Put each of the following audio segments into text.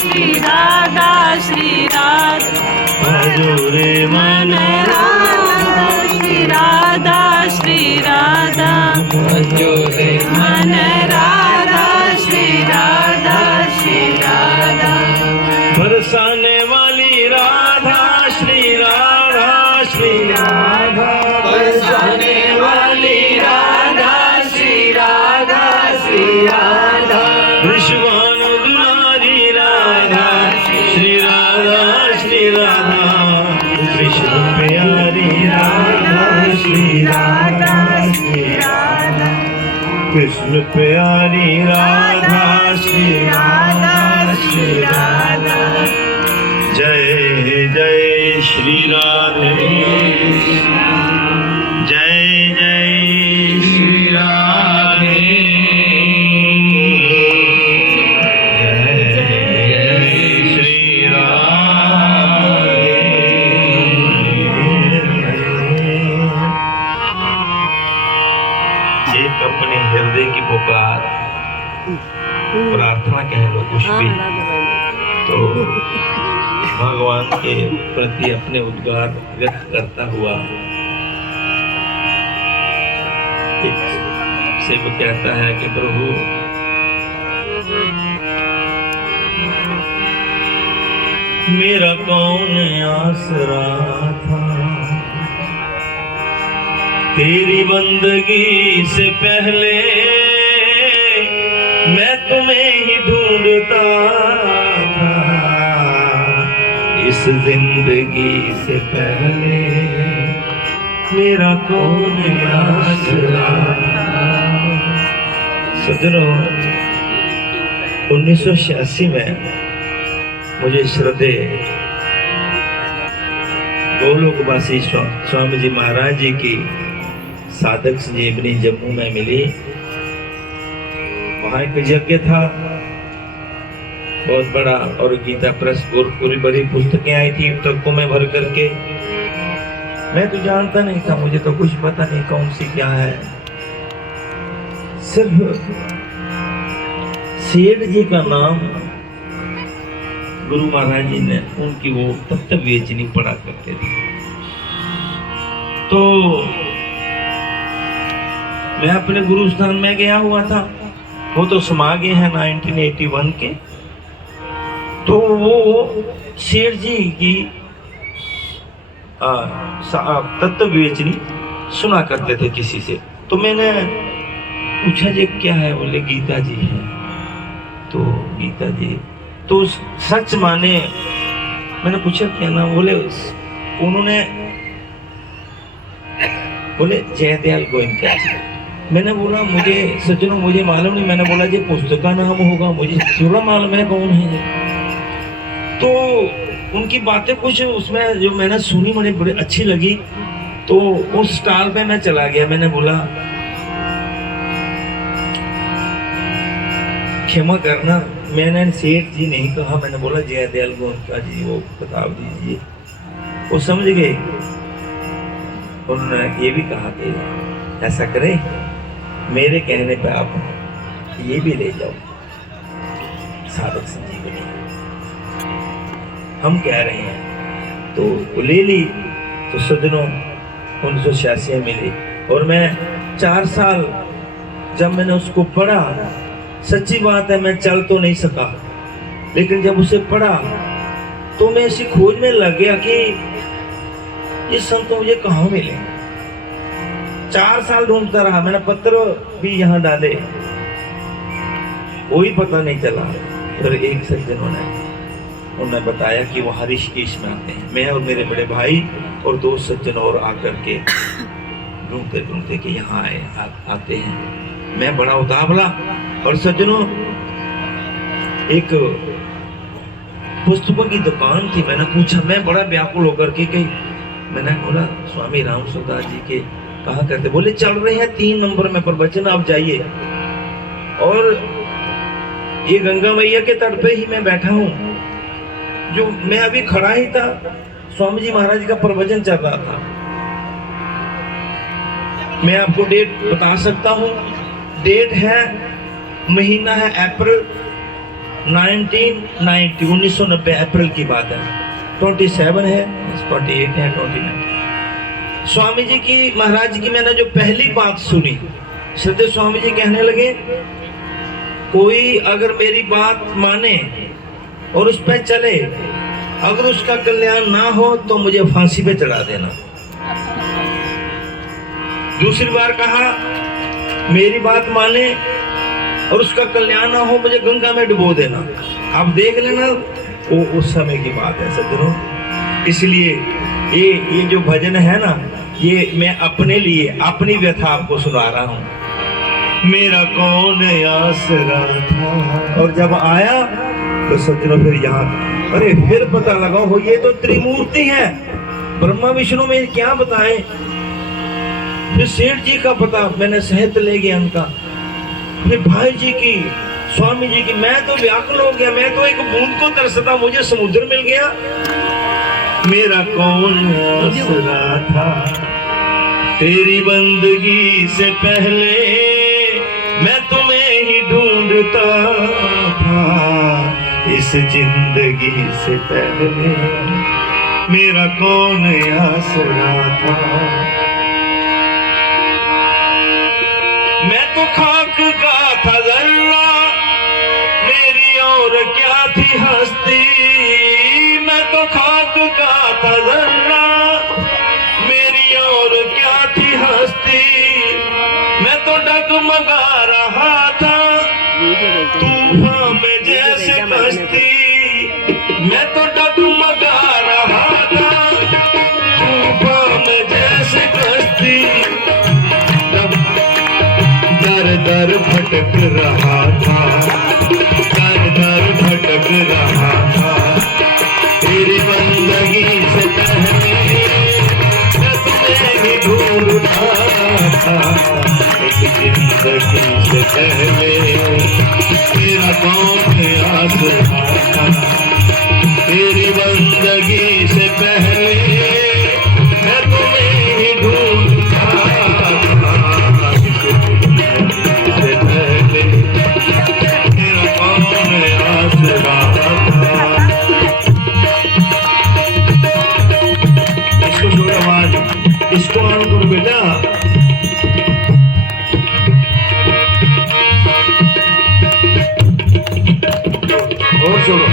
श्री राधा श्री राधा भजो रे मन राधा श्री राधा श्री राधा भजो रे मन राधा श्री राधा श्री राधा बरसाने वाली राधा श्री राधा श्री राधा बरसाने वाली राधा श्री राधा श्री राधा विश्वान दुलारी राधा श्री राधा श्री राधा कृष्ण प्यारी राधा श्री राधा श्री राधा कृष्ण प्यारी राधा श्री राधा श्री राधा जय जय श्री राधे जय जय श्री राधे जय जय श्री राधे एक अपने हृदय की पुकार प्रार्थना कह लो कुछ भी तो भगवान के प्रति अपने उद्गार व्यक्त करता हुआ एक सेवक कहता है कि प्रभु मेरा कौन आसरा था तेरी बंदगी से पहले मैं तुम्हें ही ढूंढता था इस जिंदगी से पहले मेरा कौन आसरा था। सज्जनों 1986 में मुझे श्रद्धेय गोलोकवासी स्वामी जी महाराज जी की साधक संजीवनी जम्मू में मिली। वहाँ एक यज्ञ था बहुत बड़ा और गीता प्रेस पूरी बड़ी पुस्तकें आई थी पुस्तकों में भर करके। मैं तो जानता नहीं था, मुझे तो कुछ पता नहीं कौन सी क्या है। सिर्फ सेठ जी का नाम गुरु महाराज जी ने उनकी वो तत्व वेचनी पढ़ा करते थे। तो मैं अपने गुरु स्थान में गया हुआ था, वो तो समागे हैं 1981 के। तो वो शेर जी की तत्व विवेचनी सुना करते थे किसी से। तो मैंने पूछा जी क्या है, बोले गीता जी है। तो गीता जी तो सच माने। मैंने पूछा क्या नाम, बोले उन्होंने बोले जयदयाल गोयनका जी। मैंने बोला मुझे सज्जनों मुझे मालूम नहीं। मैंने बोला जी पुस्तक का नाम होगा, मुझे पूरा मालूम है कौन है। तो उनकी बातें कुछ उसमें जो मैंने सुनी मुझे बड़ी अच्छी लगी। तो उस स्टॉल पे मैं चला गया। मैंने बोला क्षमा करना, मैंने सेठ जी नहीं कहा, मैंने बोला जयदयाल गोयनका जी वो बता दीजिए। वो समझ गए। उन्होंने ये भी कहा कि ऐसा करें मेरे कहने पे आप ये भी ले जाओ साधक संजीवनी हम कह रहे हैं। तो ले ली। तो सज्जनों 1986 में मिली और मैं 4 साल जब मैंने उसको पढ़ा, सच्ची बात है मैं चल तो नहीं सका, लेकिन जब उसे पढ़ा तो मैं इसी खोज में लग गया कि ये संत मुझे कहाँ मिले। 4 साल ढूंढता रहा। मैंने पत्र भी यहाँ डाले, कोई पता नहीं चला। फिर एक सज्जनों ने उन्होंने बताया कि वो ऋषिकेश में आते हैं। मैं और मेरे बड़े भाई और 2 सज्जन और आकर के ढूंढते ढूंढते कि यहाँ आते हैं। मैं बड़ा उतावला। और सज्जनों एक पुस्तकों की दुकान थी। मैंने पूछा, मैं बड़ा व्याकुल होकर के कही, मैंने बोला स्वामी राम सुदास जी के कहा करते। बोले चल रहे हैं 3 नंबर में प्रवचन, आप जाइए। और ये गंगा मैया के तट पे ही मैं बैठा हूँ। जो मैं अभी खड़ा ही था, स्वामी जी महाराज का प्रवचन चल रहा था। मैं आपको डेट बता सकता हूँ। डेट है, महीना है अप्रैल 1990 अप्रैल की बात है। 27 है, 28 है, 29। स्वामी जी की, महाराज जी की मैंने जो पहली बात सुनी, श्रद्धेय स्वामी जी कहने लगे, कोई अगर मेरी बात माने और उस पर चले, अगर उसका कल्याण ना हो तो मुझे फांसी पे चढ़ा देना। दूसरी बार कहा, मेरी बात माने और उसका कल्याण ना हो, मुझे गंगा में डुबो देना। आप देख लेना, वो उस समय की बात है सज्जनों। इसलिए ये जो भजन है ना, ये मैं अपने लिए अपनी व्यथा आपको सुना रहा हूं। मेरा कौन आसरा था, और जब आया तो सज्जनों फिर यहाँ, अरे फिर पता लगा हो ये तो त्रिमूर्ति है, ब्रह्मा विष्णु में क्या बताएं। फिर सेठ जी का पता मैंने सहित ले गया उनका, फिर भाई जी की, स्वामी जी की। मैं तो व्याकुल हो गया, मैं तो एक बूंद को तरसता, मुझे समुद्र मिल गया। मेरा कौन आसरा था, तेरी बंदगी से पहले मैं तुम्हें ही ढूंढता था, इस जिंदगी से पहले मेरा कौन आसरा था। मैं तो खाक का था जर्रा, मेरी और क्या थी हस्ती। मैं तो खाक का था जर्रा, मेरी और क्या थी हस्ती। मैं तो डगमगा रहा था तूफान में जैसे कश्ती। मैं तो डगमगा रहा था तूफान में जैसे कश्ती। दर दर भटक रहा था, दर दर भटक रहा था, तेरी बंदगी से पहले मैं तुम्हें ही ढूंढता था, इस जिंदगी से पहले मेरा कौन आसरा था। तेरी बंदगी से पहले मैं तुम्हें ही ढूंढता था, इस जिंदगी से पहले मेरा कौन आसरा था। इसको छोड़ आवाज, इसको ऑन करो बेटा। और छोड़ो।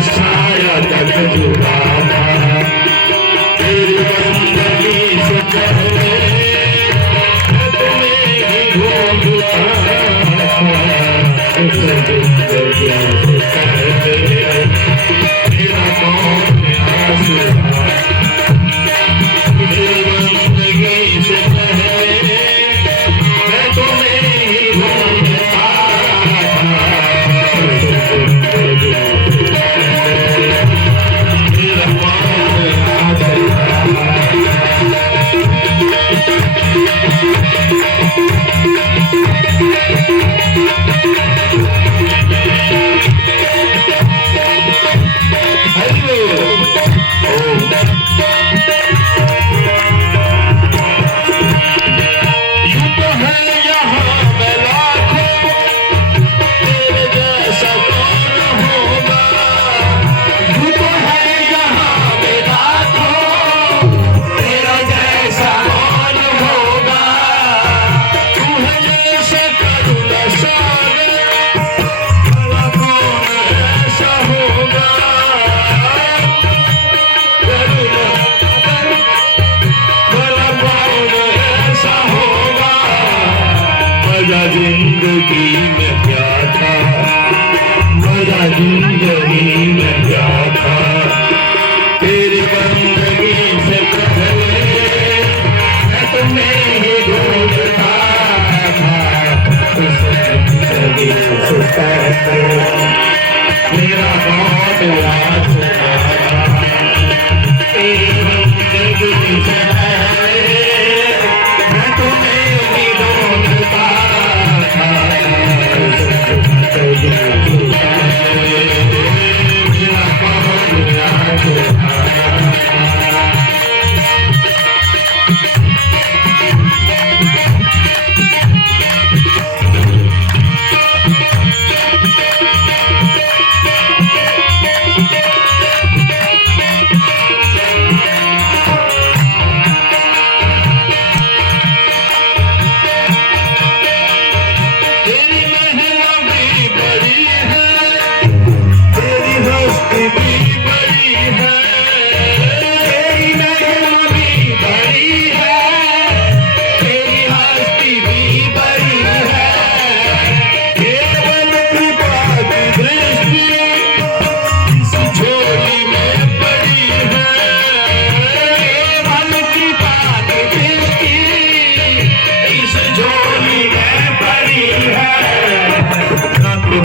साया तक जुड़ा था, तेरी बंदगी से पहले मैं तुम्हें ही ढूंढता था। उस जिंदगी से पहले मेरा कौन आसरा, तेरी बंदगी से पहले मैं तुम्हें ही ढूंढता था। जिंदगी में क्या था, मजा जिंदगी में क्या था, तेरी बंदगी से पहले मैं तुम्हें ही ढूंढता था। उस जिंदगी से पहले मेरा बहुत याद था, तेरी बंदगी से पहले मैं तुम्हें ही ढूंढता था।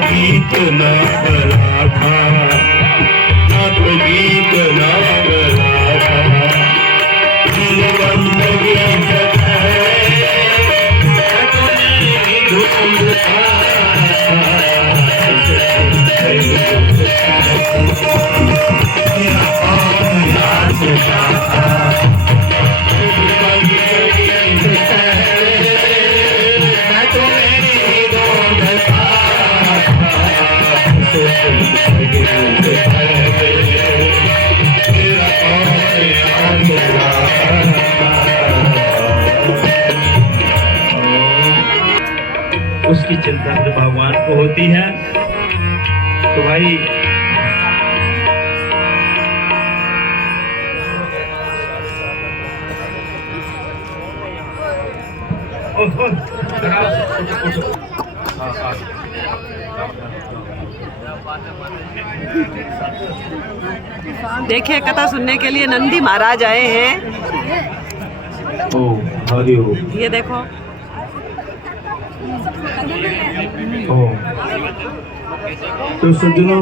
गीत ना गला था, ना तो गीत ना गला था, दिल बंदगी से पहले मैं तुम्हें ही ढूंढता था। मेरा कौन याद था, दिल बंदगी से पहले मैं तुम्हें ही ढूंढता था। उसकी चिंता जब भगवान को होती है तो भाई देखिए कथा सुनने के लिए नंदी महाराज आए हैं। ओ हरि ओम। ये देखो ओ तो सज्जनों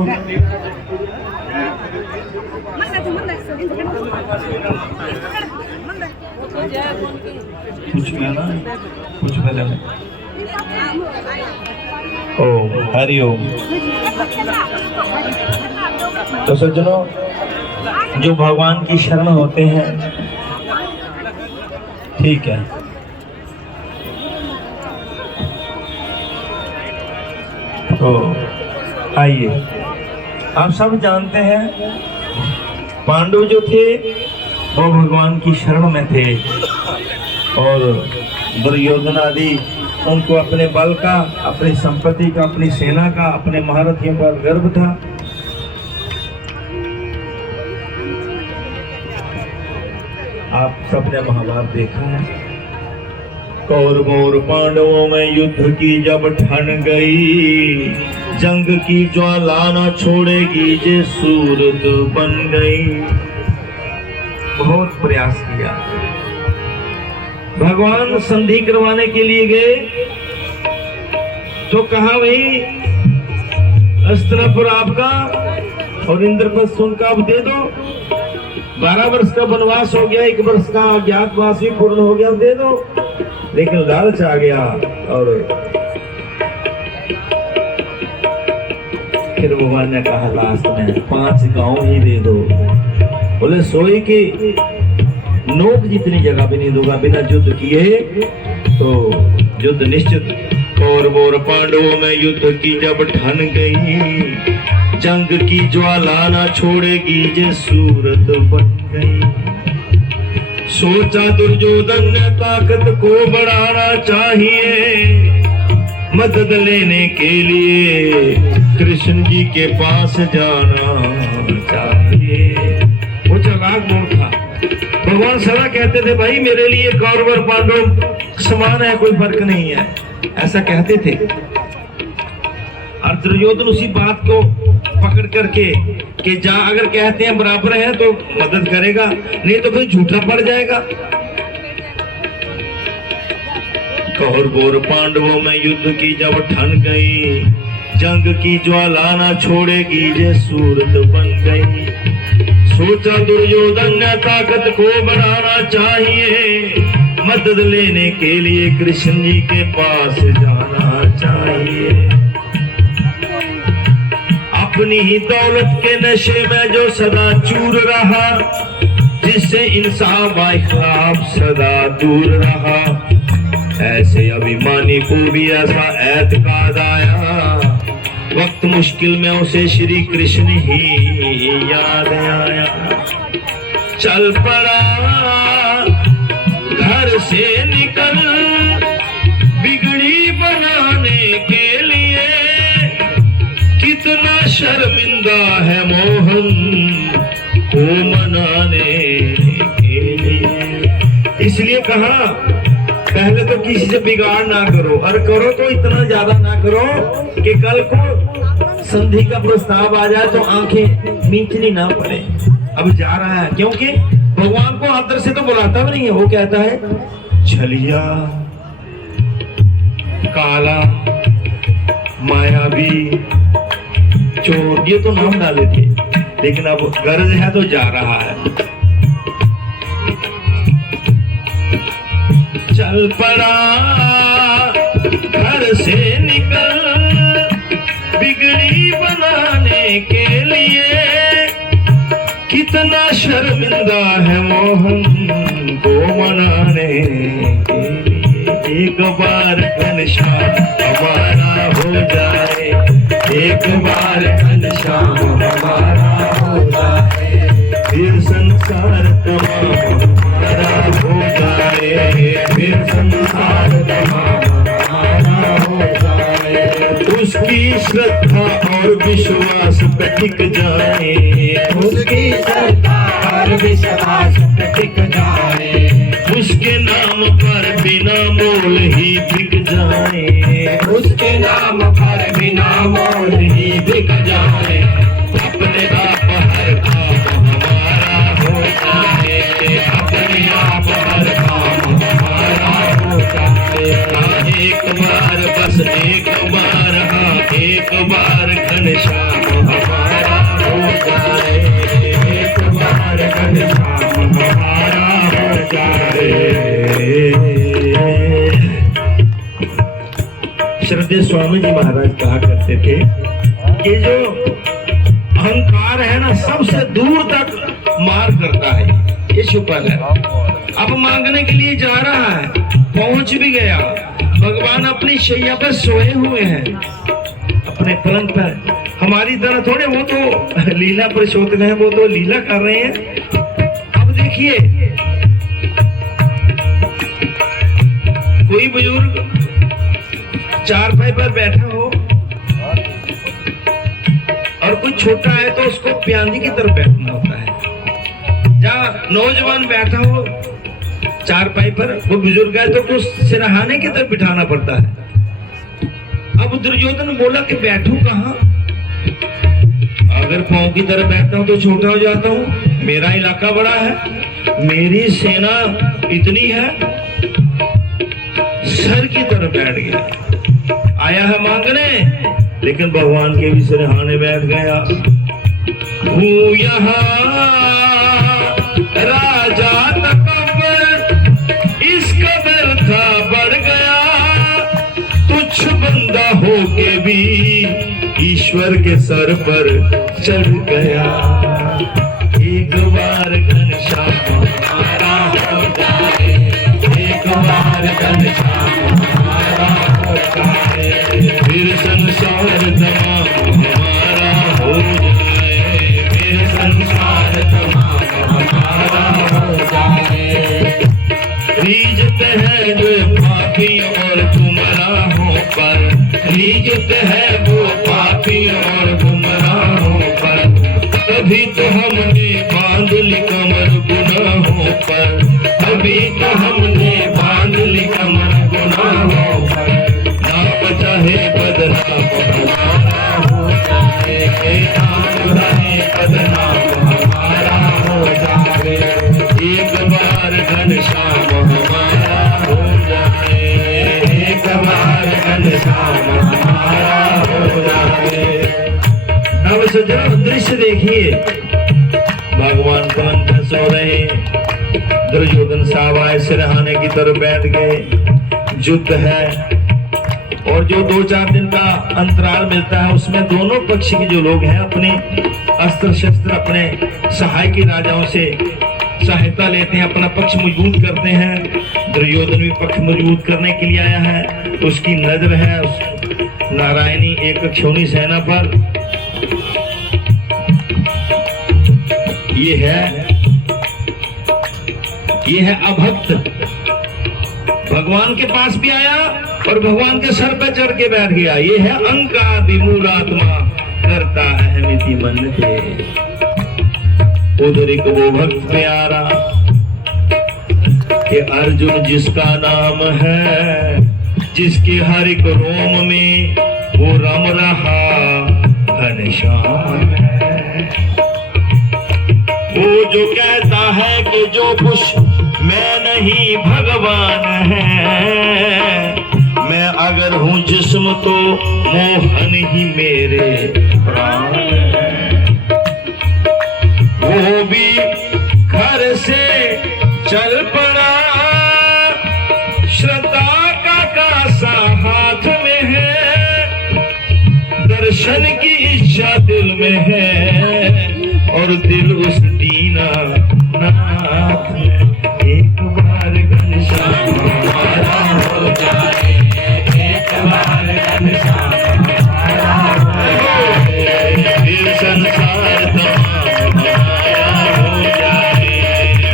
कुछ कहना कुछ पहले ओम हरि ओम। तो सज्जनों जो भगवान की शरण होते हैं ठीक है, तो आइए आप सब जानते हैं पांडव जो थे वो भगवान की शरण में थे और दुर्योधन आदि उनको अपने बल का, अपनी संपत्ति का, अपनी सेना का, अपने महारथियों पर गर्व था। आप सबने महाभारत देखा है। कौरवों और पांडवों में युद्ध की जब ठन गई, जंग की ज्वाला न छोड़ेगी जे सूरत बन गई। बहुत प्रयास किया, भगवान संधि करवाने के लिए गए तो कहा भाई अस्तिनापुर आपका और इंद्रप्रस्थ उनका अब दे दो। 12 वर्ष का वनवास हो गया, 1 वर्ष का अज्ञातवास भी पूर्ण हो गया, दे दो। लेकिन लालच आ गया और फिर भगवान ने कहा लास्ट में 5 गांव ही दे दो। बोले सोई की नोक जितनी जगह भी नहीं दूंगा बिना युद्ध किए, तो युद्ध निश्चित। कौरवों और पांडवों में युद्ध की जब ठन गई, जंग की ज्वाला ना छोड़ेगी जे सूरत बन गई। सोचा दुर्योधन ने ताकत को बढ़ाना चाहिए, मदद लेने के लिए कृष्ण जी के पास जाना चाहिए। वो चालाक मोड़ था। भगवान सदा कहते थे भाई मेरे लिए कौरव और पांडव समान है, कोई फर्क नहीं है, ऐसा कहते थे। और दुर्योधन उसी बात को पकड़ करके कि जा अगर कहते हैं बराबर है तो मदद करेगा, नहीं तो फिर झूठा पड़ जाएगा। कौरवों और पांडवों में युद्ध की जब ठन गई, जंग की ज्वाला ना छोड़ेगी जे सूरत बन गई। सोचा दुर्योधन ने ताकत को बढ़ाना चाहिए, मदद लेने के लिए कृष्ण जी के पास जाना चाहिए। अपनी ही दौलत के नशे में जो सदा चूर रहा, जिससे इंसाफ खिलाफ सदा दूर रहा, ऐसे अभिमानी को भी ऐसा एतकाद आया, वक्त मुश्किल में उसे श्री कृष्ण ही याद आया। चल पड़ा घर से निकल बिगड़ी बनाने के लिए, कितना शर्मिंदा है मोहन को मनाने के लिए। इसलिए कहा पहले तो किसी से बिगाड़ ना करो, और करो तो इतना ज्यादा ना करो कि कल को संधि का प्रस्ताव आ जाए तो आंखें मीचनी ना पड़े। अब जा रहा है क्योंकि भगवान को आदर से तो बुलाता भी नहीं है। वो कहता है छलिया, काला, मायावी, चोर, ये तो नाम डाले थे, लेकिन अब गरज है तो जा रहा है। चल पड़ा घर से निकल बिगड़ी बनाने के लिए, कितना शर्मिंदा है मोहन को मनाने के लिए। एक बार घनश्याम हमारा हो जाए, एक बार घनश्याम हमारा हो जाए, फिर संसार तमाम हमारा हो जाए, फिर संसार तमाम हमारा हो जाए। उसकी श्रद्धा और विश्वास पे टिक जाए, उसकी श्रद्धा और विश्वास पे टिक जाए, उसके नाम पर बिना मोल ही बिक जाए, उसके नाम पर बिना मोल ही बिक जाए। अपने आप हर काम हमारा हो जाए, अपने आप हर काम हमारा हो जाए। एक बार बस एक बार, हाँ एक बार घनश्याम हमारा हो जाए, एक बार घनश्याम हमारा हो जाए। श्रद्धेय स्वामी जी महाराज कहा करते थे कि जो अहंकार है ना सबसे दूर तक मार करता है, ये छुपल है। अब मांगने के लिए जा रहा है, पहुंच भी गया, भगवान अपनी शैया पर सोए हुए हैं अपने पलंग पर। हमारी तरह थोड़े वो तो लीला पुरुषोत्तम है, वो तो लीला कर रहे हैं। अब देखिए कोई बुजुर्ग चारपाई पर बैठा हो और कुछ छोटा है तो उसको प्यादी की तरफ बैठना होता है। जहाँ नौजवान बैठा हो चारपाई पर, वो बुजुर्ग है तो कुछ सिरहाने की तरफ बिठाना पड़ता है। अब दुर्योधन बोला कि बैठूं कहाँ, अगर पांव की तरफ बैठता हूं तो छोटा हो जाता हूं, मेरा इलाका बड़ा है, मेरी सेना इतनी है, सर की तरफ बैठ गया। आया है मांगने, लेकिन भगवान के भी सिरहाने बैठ गया। हूँ यहाँ राजा तकब्बर, इस कदर था बढ़ गया, तुच्छ बंदा होके भी ईश्वर के सर पर चढ़ गया। एक बार घनश्याम हमारा हो जाए, एक बार घनश्याम हमारा हो जाए, फिर संसार तमाम हमारा हो जाए, फिर संसार तमाम हमारा हो जाए। रीझते हैं जो पापी और गुमराहों पर, रीझते है वो पापी और गुमराहों पर, तभी तो हमने बांध ली कमर गुनाहों पर, तभी तो हमने बांध ली कमर गुनाहों पर। ना बचा है बदनाम हमारा हो जाए, नाम रहे बदनाम हमारा हो जाए, एक बार घनश्याम हमारा हो जाए, एक बार घनश्याम हमारा हो जाए। अब सज्जनों दृश्य देखिए, भगवान पवन पर सो रहे, दुर्योधन साहब आए सिरहाने की तरफ बैठ गए। युद्ध है और जो 2-4 दिन का अंतराल मिलता है उसमें दोनों पक्ष के जो लोग हैं अपने अस्त्र शस्त्र, अपने सहायकी राजाओं से सहायता लेते हैं, अपना पक्ष मजबूत करते हैं। दुर्योधन भी पक्ष मजबूत करने के लिए आया है, उसकी नजर है उस नारायणी एक क्षोणी सेना पर। ये है अभक्त, भगवान के पास भी आया और भगवान के सर पे चढ़ के बैठ गया। ये है अहंकार विमूढ़ात्मा, करता अहमिति मन थे। उधर एक वो भक्त प्यारा कि अर्जुन जिसका नाम है, जिसके हर एक रोम में वो रम रहा घनश्याम है। वो जो कहता है कि जो कुछ मैं नहीं भगवान है, मैं अगर हूँ जिस्म तो मोहन ही मेरे प्राण है। वो भी घर से चल पड़ा, श्रद्धा का कासा हाथ में है, दर्शन की इच्छा दिल में है और दिल उस दीना नाथ में। एक बार घनश्याम हमारा हो जाए, एक बार घनश्याम हमारा हो जाए, फिर संसार तमाम हमारा हो जाए,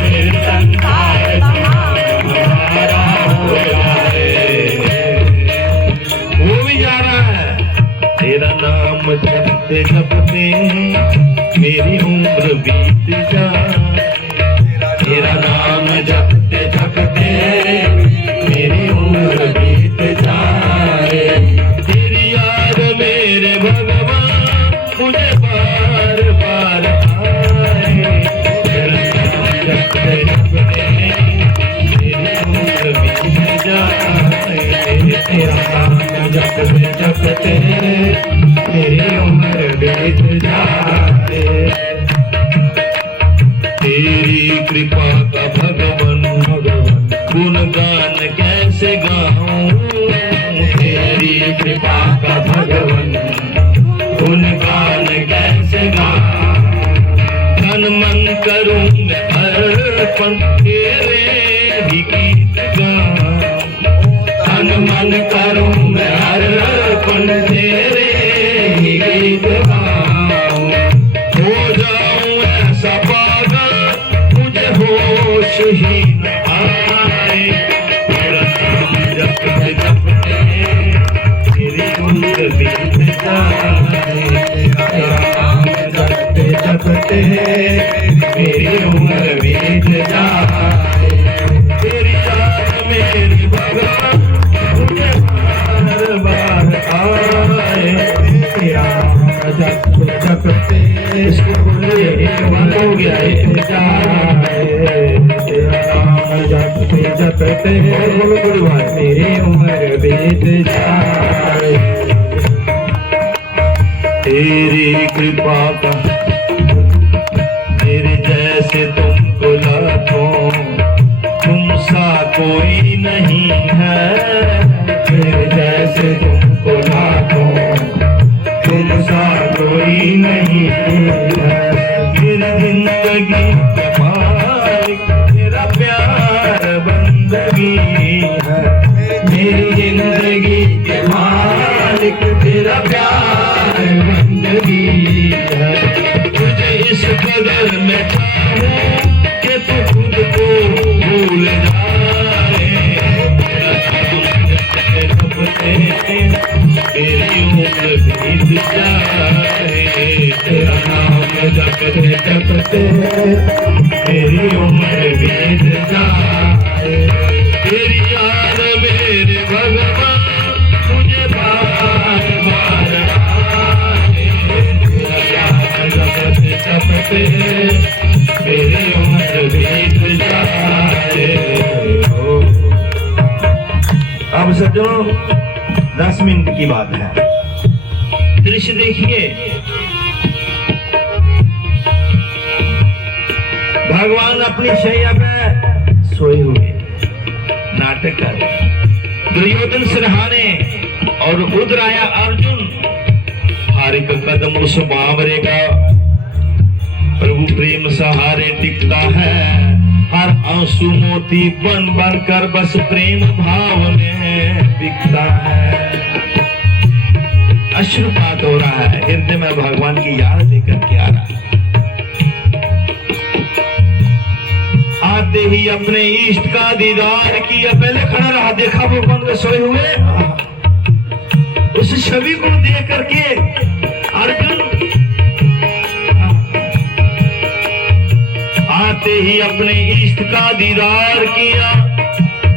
फिर संसार तमाम हमारा हो जाए। वो भी जा रहा है, तेरा नाम जपते जपते मेरी उम्र बीत जाए, तेरा नाम जपते जपते मेरी उम्र बीत जाए, तेरी याद मेरे भगवान मुझे बार बार आए, तेरा नाम जपते जपते मेरी उम्र बीत जाए, तेरा नाम जपते जपते मेरी उम्र बीत जाए। तेरी कृपा का भगवन गुणगान कैसे गाऊं, तेरी कृपा का भगवन गुणगान कैसे गाऊं। तन मन करूं मैं अर्पण तेरे ही गीत गाऊं, तन मन करूं मैं अर्पण तेरे ही गीत गाऊं। हो जाऊं ऐसा पागल मुझे होश ही न आए, तेरा नाम जपते जपते मेरी उम्र बीत जाए, तेरा नाम जपते जपते मेरी उम्र बीत जाए। इसको बोले बंद हो गया इंतजार तेरा नाम जपते जपते मेरी उम्र बीत जाए तेरी कृपा का तेरे जैसे तुमको लाखों तुम सा कोई नहीं है तेरे जैसे तुमको लाखों तुम सा कोई नहीं है मेरी जिंदगी के मालिक तेरा प्यार बंदगी है मेरी जिंदगी के मालिक तेरा प्यार बंदगी है तुझे इस कदर में चाहूं कि तू खुद को भूल जाए तेरी उम्र बीत जाए तेरा नाम जपते जपते मेरी उम्र बीत जाए तेरी याद मेरे भगवान मुझे बार बार आए तेरा नाम जपते जपते मेरी उम्र बीत जाए अब सज्जनों 10 मिनट की बात है। दृश्य देखिए, भगवान अपनी शैया पे सोए हुए नाटक कर रहे, दुर्योधन सिरहाने और उधर आया अर्जुन हारे का कदम उस बाबरे का प्रभु प्रेम सहारे टिकता है हर आंसू मोती बन बन कर बस प्रेम भाव में बिकता है अश्रुपात हो रहा है हृदय में भगवान की याद लेकर के आ रहा है आते ही अपने इष्ट का दीदार किया पहले खड़ा रहा देखा भगवान के सोए हुए उस छवि को देख करके अर्जुन आते ही अपने इष्ट का दीदार किया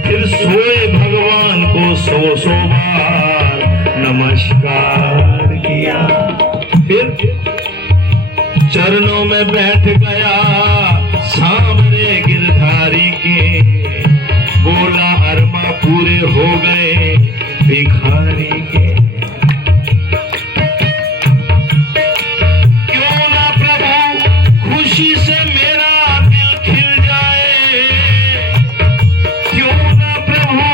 फिर सोए भगवान को सौ बार नमस्कार किया फिर चरणों में बैठ गया सामने गिरधारी के बोला अरमा पूरे हो गए भिखारी के क्यों ना प्रभु खुशी से मेरा दिल खिल जाए क्यों ना प्रभु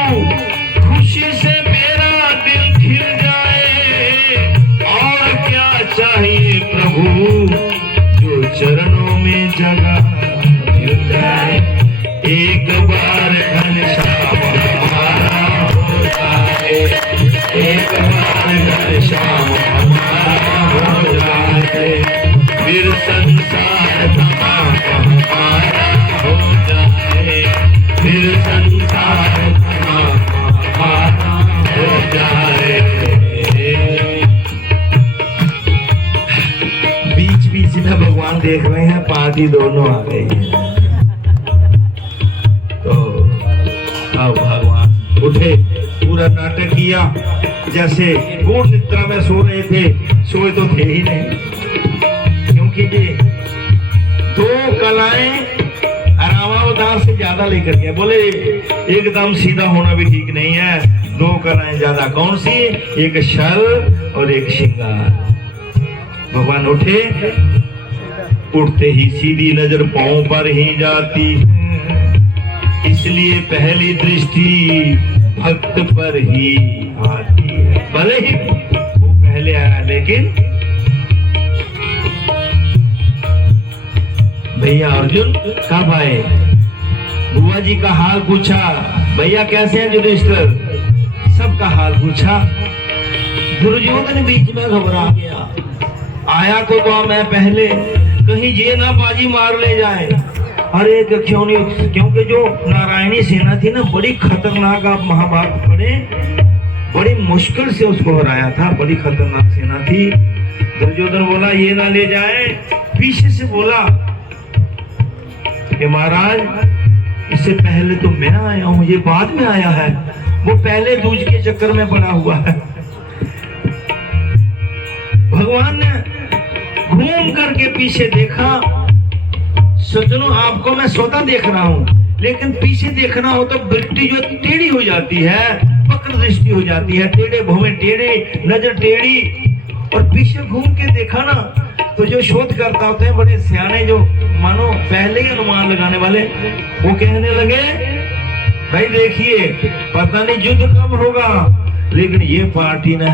खुशी से मेरा दिल खिल जाए और क्या चाहिए प्रभु जो चरणों में जगह मिल जाए एक बार घनश्याम हमारा हो जाए एक बार घनश्याम हमारा हो जाए फिर संसार हमारा हो जाए फिर संसार हमारा हो जाए बीच बीच में भगवान देख रहे हैं पार्टी दोनों आ गई है तो अब भगवान उठे पूरा नाटक किया जैसे गूढ़ निद्रा में सो रहे थे सोए तो थे ही नहीं क्योंकि ये दो कलाएं रामावतार से ज्यादा लेकर गए बोले एकदम सीधा होना भी ठीक नहीं है दो कलाएं ज्यादा कौन सी एक शल और एक श्रृंगार भगवान उठे उठते ही सीधी नजर पांव पर ही जाती इसलिए पहली दृष्टि भक्त पर ही आती है भले ही वो पहले आया लेकिन भैया अर्जुन कब आए बुआ जी का हाल पूछा भैया कैसे हैं युधिष्ठिर सबका हाल पूछा दुर्योधन बीच में घबरा गया आया तो मैं पहले कहीं ये ना बाजी मार ले जाए अरे क्यों नहीं क्योंकि जो नारायणी सेना थी ना बड़ी खतरनाक आप महाभारत पढ़े बड़ी मुश्किल से उसको हराया था बड़ी खतरनाक सेना थी दुर्योधन बोला ये ना ले जाए पीछे से बोला कि महाराज इससे पहले तो मैं आया हूं ये बाद में आया है वो पहले दूज के चक्कर में पड़ा हुआ है भगवान ने घूम करके पीछे देखा। सज्जनों, आपको मैं स्वतः देख रहा हूँ, लेकिन पीछे देखना हो तो दृष्टि जो टेढ़ी हो जाती है, वक्र दृष्टि हो जाती है, टेढ़े भौवे टेढ़े, नजर टेढ़ी। और पीछे घूम के देखा ना, तो जो शोधकर्ता होते हैं बड़े सियाने, जो मानो पहले ही अनुमान लगाने वाले, वो कहने लगे भाई देखिए पता नहीं युद्ध कब होगा, लेकिन ये पार्टी ना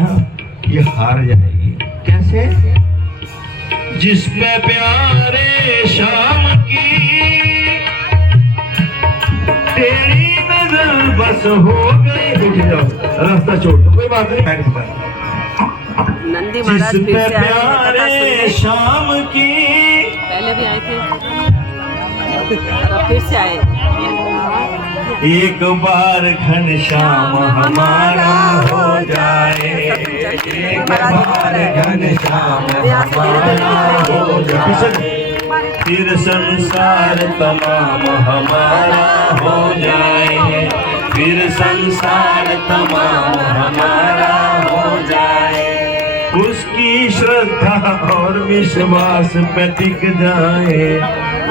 ये हार जाएगी। कैसे? जिस पे प्यारे शाम की तेरी नजर बस हो गई। उठ जाओ, रास्ता छोड़ दो, कोई बात नहीं। नंदी महाराज जिस फिर पे से आए हैं, प्यारे शाम की, पहले भी आए थे और अब फिर से आए। एक बार घनश्याम हमारा हो जाए, एक बार घनश्याम हमारा हो जाए, फिर संसार तमाम हमारा हो जाए, फिर संसार तमाम हमारा हो जाए। उसकी श्रद्धा और विश्वास पे टिक जाए,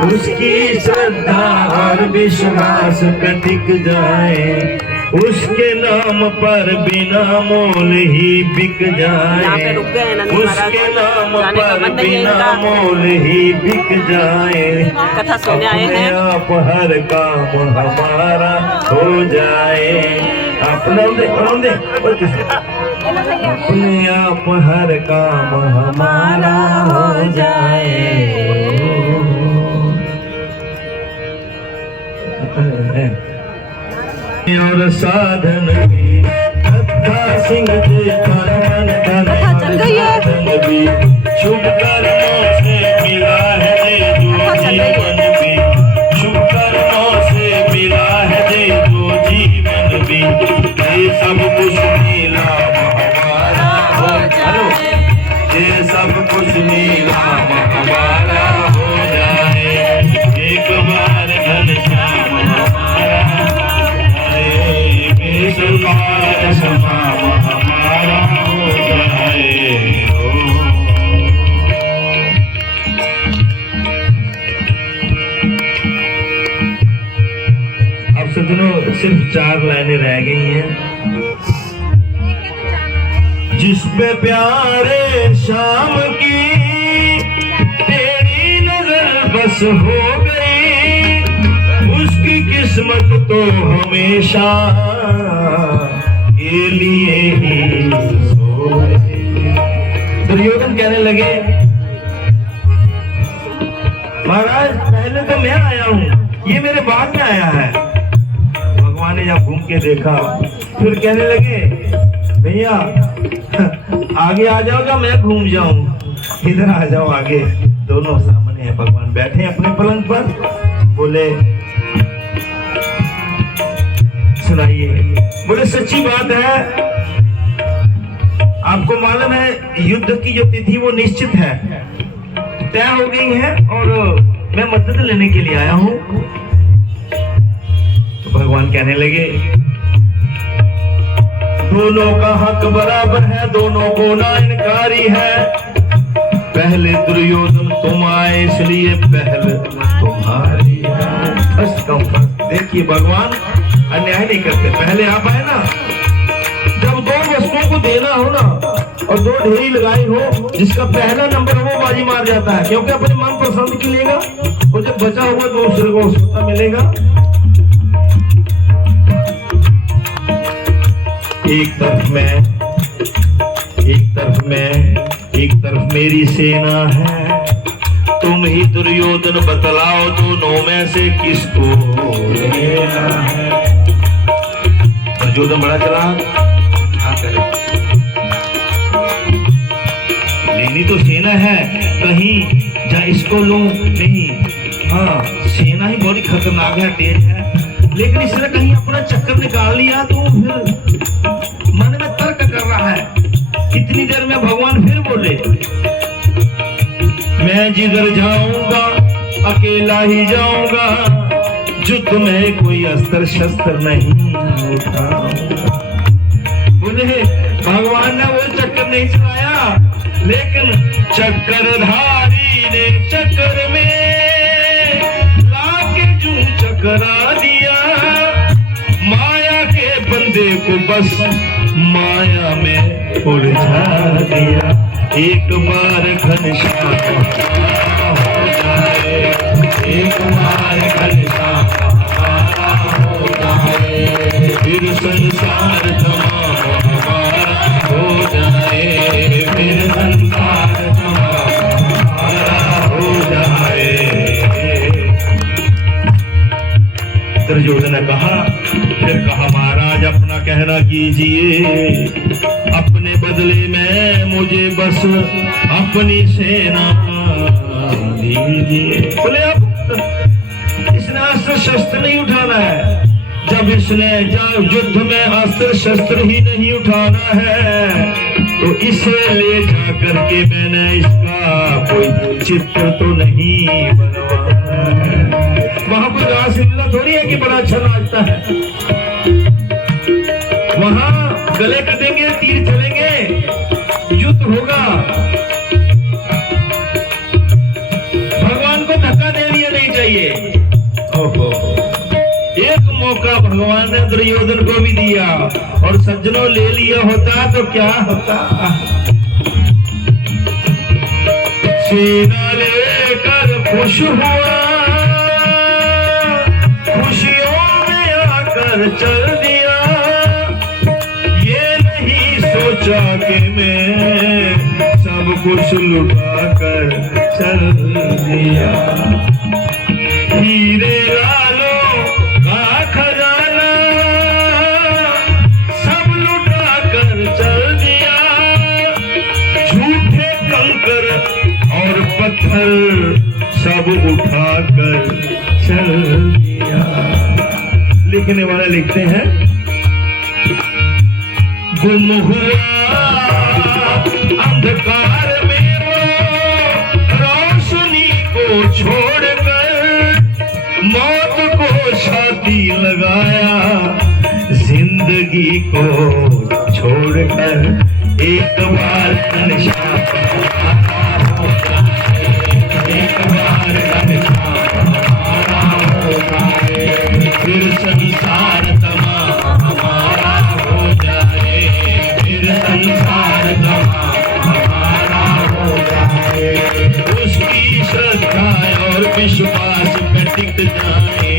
उसकी श्रद्धा और विश्वास पे टिक जाए, उसके नाम पर बिना मोल ही बिक जाए, उसके नाम पर बिना मोल ही बिक जाए। कथा सुनने आए हैं। आप हर काम हमारा हो जाए, अपने अपने आप हर काम हमारा हो जाए। और साधन भी सिंह साधन भी शुभ कर्मों से मिला है जो जीवन भी, शुभ कर्मों से मिला है जो जीवन भी। ये सब कुछ नीलाम हमारा हो जाए, ये सब कुछ नीलाम हमारा हो जाए, एक बार घनश्याम हमारा हमारा हो जाए। अब सज्जनों सिर्फ 4 लाइनें रह गई हैं। जिस पे प्यारे शाम की तेरी नजर बस हो गई, उसकी किस्मत तो हमेशा के लिए ही सो गई। दुर्योधन कहने लगे महाराज पहले तो मैं आया हूँ, ये मेरे बाद में आया है। भगवान ने जब घूम के देखा फिर कहने लगे भैया आगे आ जाओगा, मैं घूम जाऊं, इधर आ जाओ आगे। दोनों सामने हैं, भगवान बैठे अपने पलंग पर। बोले सुनाइए। बोले सच्ची बात है, आपको मालूम है युद्ध की जो तिथि वो निश्चित है, तय हो गई है और मैं मदद लेने के लिए आया हूं। तो भगवान कहने लगे दोनों का हक बराबर है, दोनों को ना इनकारी है। पहले दुर्योधन तुम आए इसलिए पहले तुम्हारी है। बस कम देखिए भगवान अन्याय नहीं करते। पहले आप आए ना, जब 2 वस्तुओं को देना हो ना और 2 ढेरी लगाई हो, जिसका पहला नंबर हो वो बाजी मार जाता है, क्योंकि अपने मन पसंद की लेगा और जब बचा हुआ दूसरे को उसका मिलेगा। एक तरफ मैं, एक तरफ मैं, एक तरफ मेरी सेना है, तुम ही दुर्योधन बतलाओ दोनों में से किसको लेना है। दुर्योधन बड़ा चला क्या करे, लेनी तो सेना है, कहीं जा इसको लूं नहीं। हाँ सेना ही बड़ी खतरनाक है, तेज है, लेकिन इसने कहीं अपना चक्कर निकाल लिया तो फिर मन में तर्क कर रहा है। इतनी देर में भगवान फिर बोले मैं जिधर जाऊंगा अकेला ही जाऊंगा, युद्ध में कोई अस्त्र शस्त्र नहीं उठाऊंगा। बोले भगवान ने वो चक्कर नहीं चलाया, लेकिन चक्रधारी ने चक्कर में लाके जू चकरा दिया। माया के बंदे को बस माया में उलझा दिया। एक बार घनश्याम हो जाए, एक बार घनश्याम हो जाए, फिर संसार तमाम हमारा हो जाए, फिर संसार तमाम हमारा हो जाए। दुर्योधन ने कहा, फिर कहा महाराज अपना कहना कीजिए, अपने बदले में मुझे बस अपनी सेना दीजिए। बोले अब इसने अस्त्र शस्त्र नहीं उठाना है, जब इसने युद्ध में अस्त्र शस्त्र ही नहीं उठाना है तो इसे ले जा करके मैंने इसका कोई चित्र तो नहीं बनवाना है। वहां कोई रासलीला थोड़ी है कि बड़ा अच्छा नाचता है, वहां गले कटेंगे, तीर चलेंगे, युद्ध होगा। भगवान को धक्का दे दिया नहीं चाहिए। ओहो, एक मौका भगवान ने दुर्योधन को भी दिया और सज्जनों ले लिया होता तो क्या होता। सेना लेकर खुश हुआ, खुशियों में आकर चल दिया। ये नहीं सोचा कि मैं सब कुछ लुटा कर चल दिया। हीरे लालों का खजाना सब लुटा कर चल दिया। झूठे कंकर और पत्थर सब उठा कर चल दिया। लिखने वाले लिखते हैं, गुम हुआ अंधकार में वो रोशनी को छोड़कर, मौत को छाती लगाया जिंदगी को छोड़कर। एक बार घनश्याम हो जाए, एक बार घनश्याम हो जाए, फिर संसार तमाम हमारा हो जाए, फिर संसार तमाम हमारा हो जाए। उसकी श्रद्धा और विश्वास पे टिक जाए,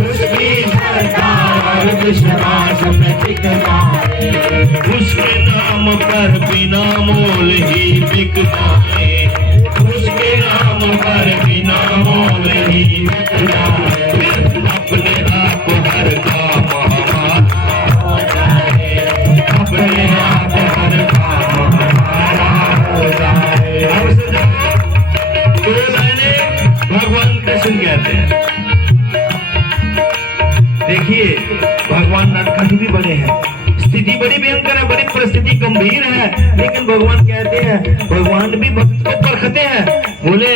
उसकी श्रद्धा और विश्वास पे टिक जाए। उसके नाम पर बिना मोल ही बिक जाए, उसके नाम पर बिना मोल ही बिक जाए। अपने आप हर काम हमारा हो जाए, अपने आप हर काम हमारा हो जाए। अब से दो लाइनें भगवान कृष्ण कहते हैं। देखिए भगवान नरकट भी बने हैं, स्थिति बड़ी भयंकर है, बड़ी परिस्थिति गंभीर है, लेकिन भगवान कहते हैं, भगवान भी भक्त को परखते हैं। बोले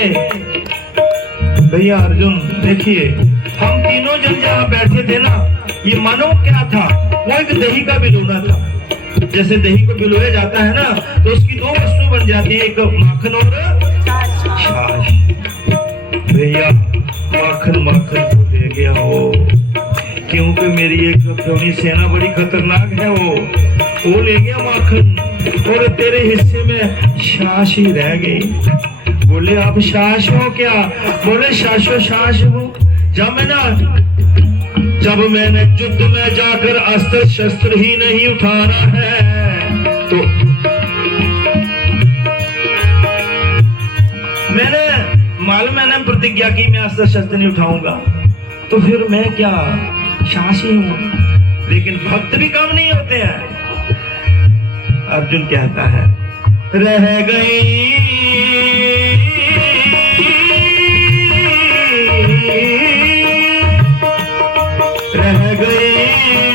भैया अर्जुन देखिए, हम तीनों जन जहाँ बैठे थे ना, ये मानो क्या था, वो एक दही का भिगोना था। जैसे दही को भिगोया जाता है ना, तो उसकी दो वस्तु बन जाती है, एक माखन और छाछ। भैया माखन माखन को ले गया हो, क्योंकि मेरी एक अपनी सेना बड़ी खतरनाक है, वो ले गया माखन, और तेरे हिस्से में छाछ ही रह गई। बोले आप शाश हो क्या? बोले शाशो शाश हो। जब मैंने युद्ध में जाकर अस्त्र शस्त्र ही नहीं उठाना है तो मैंने प्रतिज्ञा की मैं अस्त्र शस्त्र नहीं उठाऊंगा, तो फिर मैं क्या शास ही हूं। लेकिन भक्त भी कम नहीं होते हैं। अर्जुन कहता है रह गई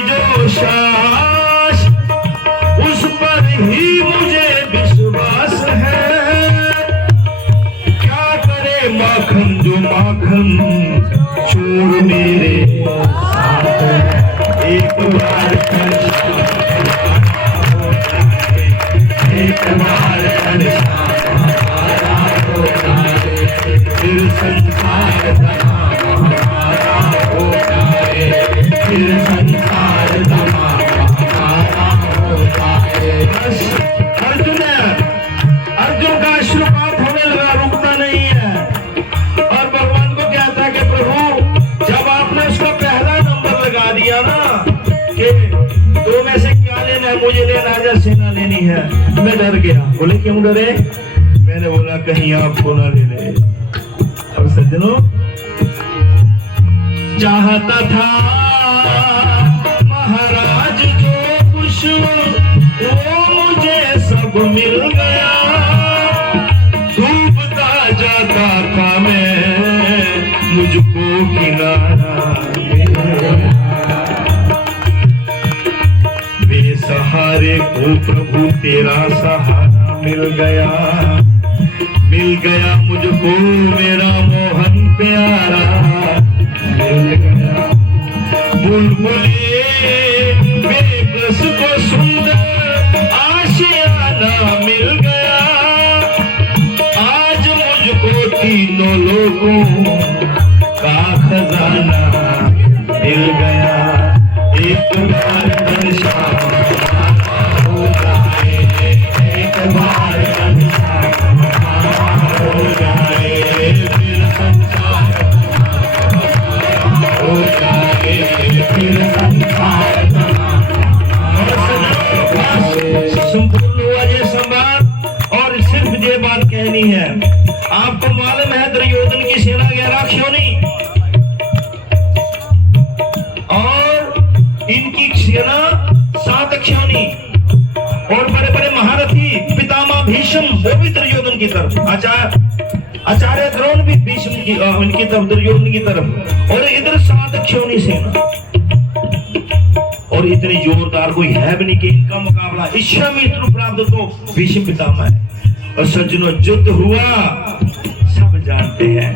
जो शास, उस पर ही मुझे विश्वास है। क्या करे माखन जो माखन चोर मेरे साथ है। एक बार एक सेना लेनी है। मैं डर गया। बोले क्यों डरे? मैंने बोला कहीं आपको ना ले ले। अब सज्जनों, चाहता था महाराज जो कुछ वो मुझे सब मिल गया। डूबता जाता था मैं, मुझको किनारा बेसहारे को प्रभु तेरा सहारा मिल गया। मिल गया मुझको मेरा मोहन प्यारा मिल गया। बुलबुले बेबस को सुंदर आशियाना मिल गया। आज मुझको तीनों लोगों का खजाना मिल गया। एक बार दर्शन हो जाए, एक बार दर्शन हो जाए, फिर संसार हो जाए, फिर संसार संपूर्ण हुआ ये संवाद। और सिर्फ ये बात कहनी है, आपको मालूम है दुर्योधन की सेना 11 क्षोणी और इनकी सेना 7 क्षोणी और बड़े बड़े महारथी पितामह भीष्म वो भी दुर्योधन की तरफ, आचार्य द्रोण भी भीष्म की उनकी तरफ, दुर्योधन की तरफ। और इधर 7 क्षोणी सेना और इतनी जोरदार कोई है भी नहीं कि इनका मुकाबला। इच्छामित्र प्राप्त तो भीष्म पितामह है। और सज्जनों, युद्ध हुआ सब जानते हैं।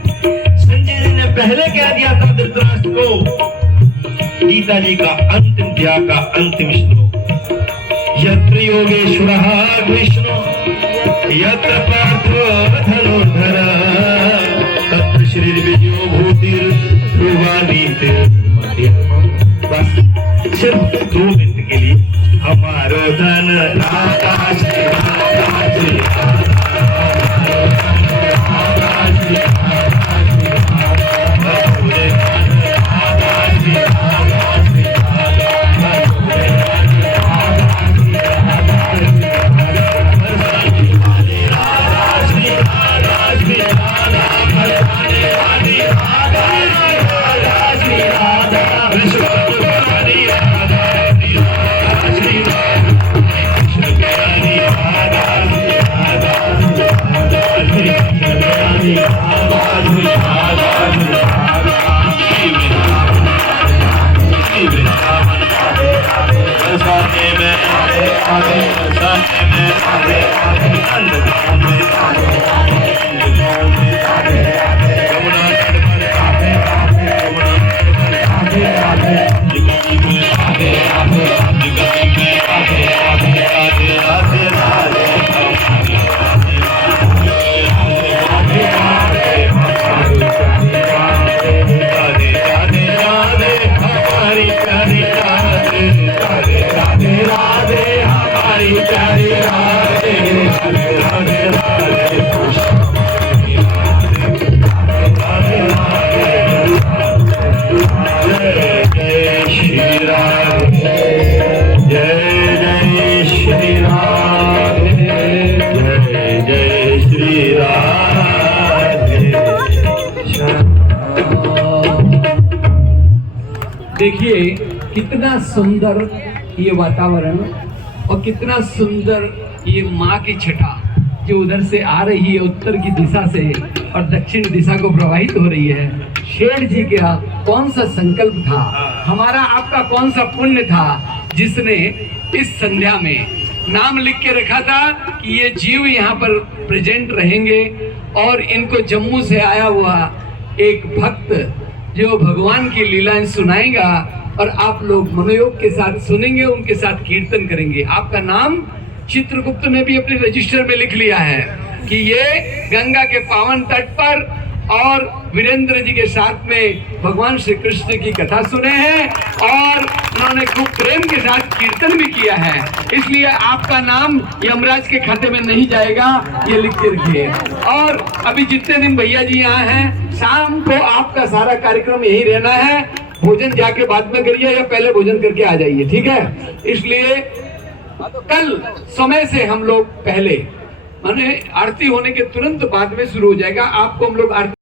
संजय जी ने पहले कह दिया था धृतराष्ट्र को गीता जी का अंतिम अध्याय का अंतिम श्लोक, यत्र योगेश्वरः कृष्णो यत्र पार्थो धनुर्धरः तत्र श्रीर्विजयो भूतिर् ध्रुवानीतिर्मध्यः। बस सिर्फ 2 मिनट के लिए हमारो धन आकाश देखिए कितना सुंदर ये वातावरण और कितना सुंदर ये माँ की छटा जो उधर से आ रही है उत्तर की दिशा से और दक्षिण दिशा को प्रवाहित हो रही है। शेर जी का कौन सा संकल्प था, हमारा आपका कौन सा पुण्य था जिसने इस संध्या में नाम लिख के रखा था कि ये जीव यहाँ पर प्रेजेंट रहेंगे और इनको जम्मू से आया हुआ एक भक्त जो भगवान की लीलाएं सुनाएगा और आप लोग मनोयोग के साथ सुनेंगे, उनके साथ कीर्तन करेंगे। आपका नाम चित्रगुप्त ने भी अपने रजिस्टर में लिख लिया है कि ये गंगा के पावन तट पर और वीरेंद्र जी के साथ में भगवान श्री कृष्ण की कथा सुने हैं और उन्होंने खूब प्रेम के साथ कीर्तन भी किया है। इसलिए आपका नाम यमराज के खाते में नहीं जाएगा, ये लिख के रखिए। और अभी जितने दिन भैया जी यहाँ हैं, शाम को आपका सारा कार्यक्रम यही रहना है। भोजन जाके बाद में करिए या पहले भोजन करके आ जाइए, ठीक है? इसलिए कल समय से हम लोग पहले माने आरती होने के तुरंत बाद में शुरू हो जाएगा। आपको हम लोग आरती